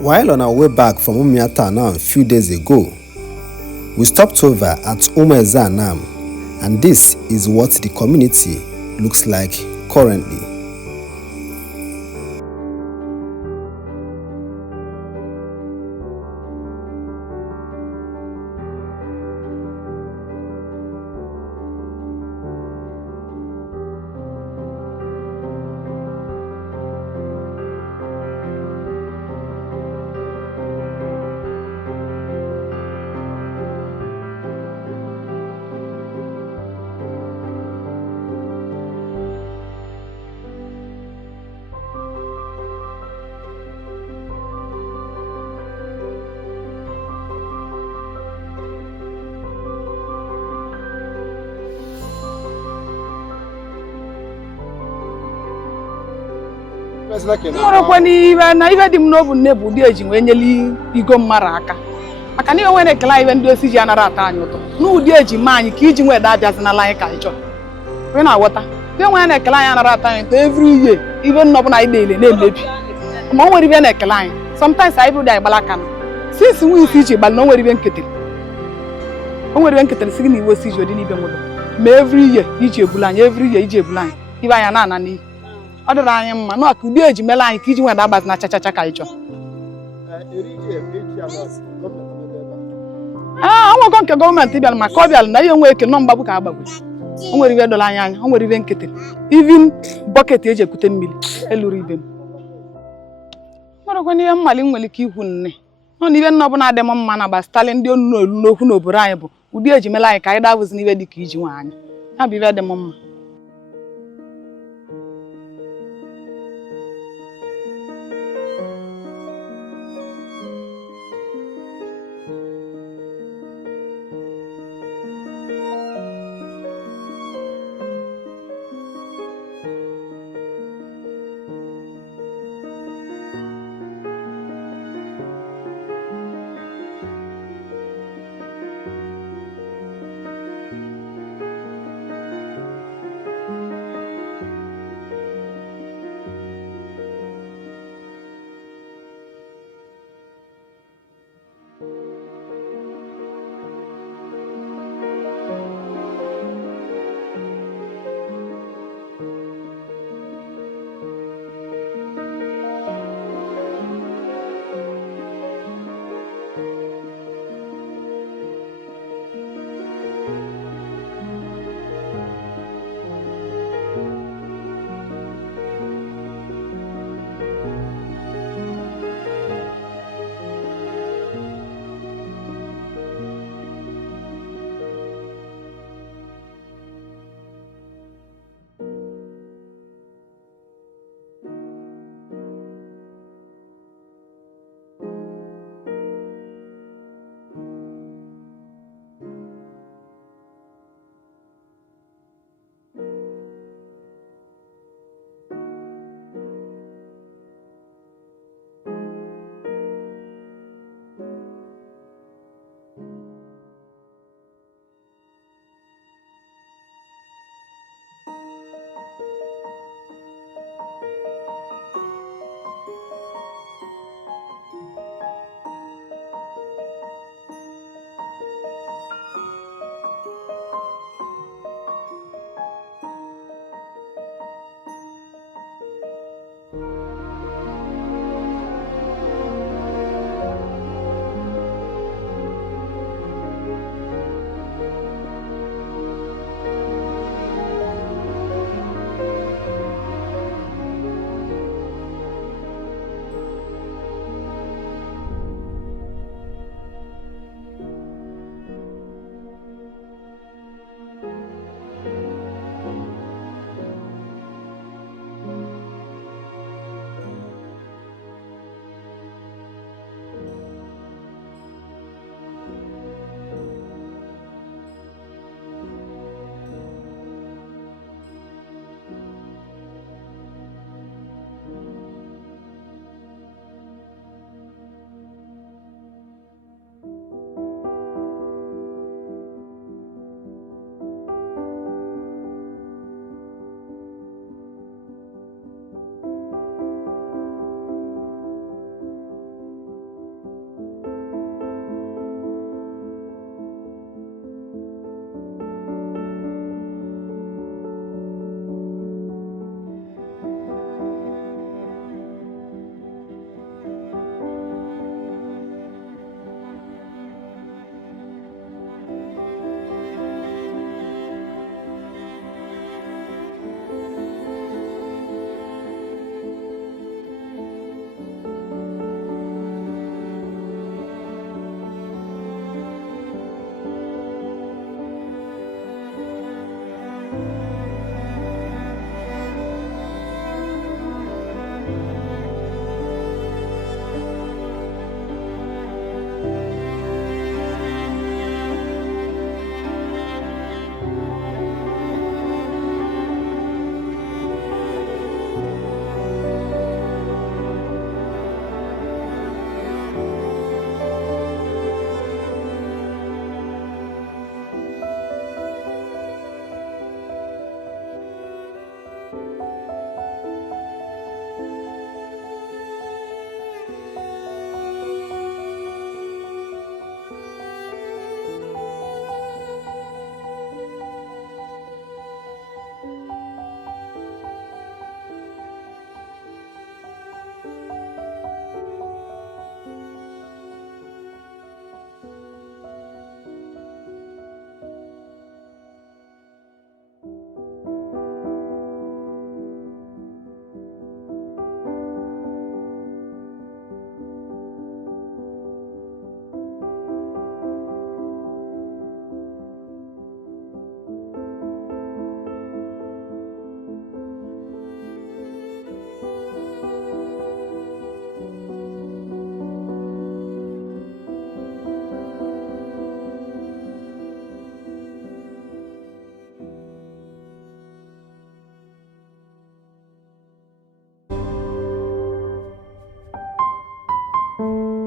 While on our way back from Umuahia now a few days ago, we stopped over at Umueze Anam, and this is what the community looks like currently. Mọrọkwa n'ibe na ibe dị m n'obu nne bụ ụdị eji wee nyeli igo mmadụ aka maka na iwe nwere ekele ibe ndị osi ji anara ata anyị ụtọ n'ụdị eji ma anyị ka iji nwee da abịazinala anyị ka anyị chọrọ we na-aghọta ibe nwere na-ekele anyị anara ata anyị ụtọ every year ibe nnọbụla anyị na-ele na-emebi ma o nwere ibe na-ekele anyị sometimes anyị bụrụ anyị gbala aka na since nwe isi iji gbalị na o nwere ibe nketere si gị na iwe osi ji ụdị n'ibe nwụrụ ma every year iji ebula anyị ibe anyị na-ana n'ihi ọ dịrị anyị mma na ọka ụdị eji mela anyị ka iji nwee agbazi na chachacha ka anyị chọrọ ọnwego nke gọọmenti bịara maka ọ bịara na ihe nwe eke nọ mgbagbu ka agbagbu o nwere ibe dọrọ anya o nwere ibe nketere ivin bọket eji ekute mmiri eluru ibe m nwerekwa n'ihe mmali nwere ike ikwu nne nọ na ibe nna ọbụla adị m mma na gbasitali ndị onu olu n'okwu n'obodo anyị bụ ụdị eji mela anyị ka anyị dabụzi n'ibe dị ka iji nwe anyị ya bụ ibe dị m mma. Thank you.